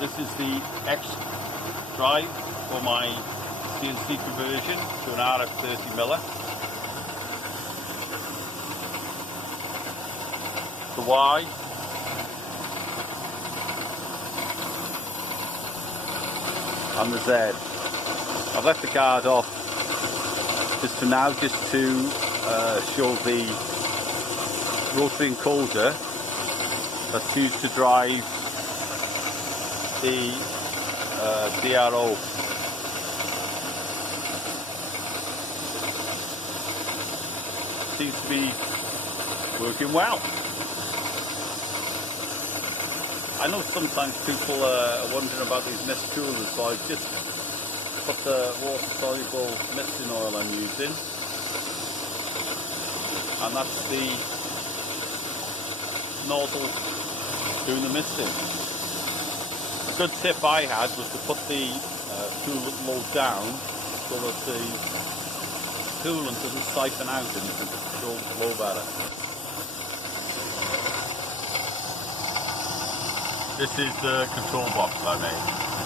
This is the X drive for my CNC conversion to an RF30 miller. The Y. And the Z. I've left the card off just for now, just to show the rotary encoder that's used to drive the DRO. Seems to be working well. I know sometimes people are wondering about these mist coolers, so I've just put the water-soluble misting oil I'm using, and that's the nozzle doing the misting. A good tip I had was to put the coolant load down so that the coolant doesn't siphon out and you can control the flow better. This is the control box I made.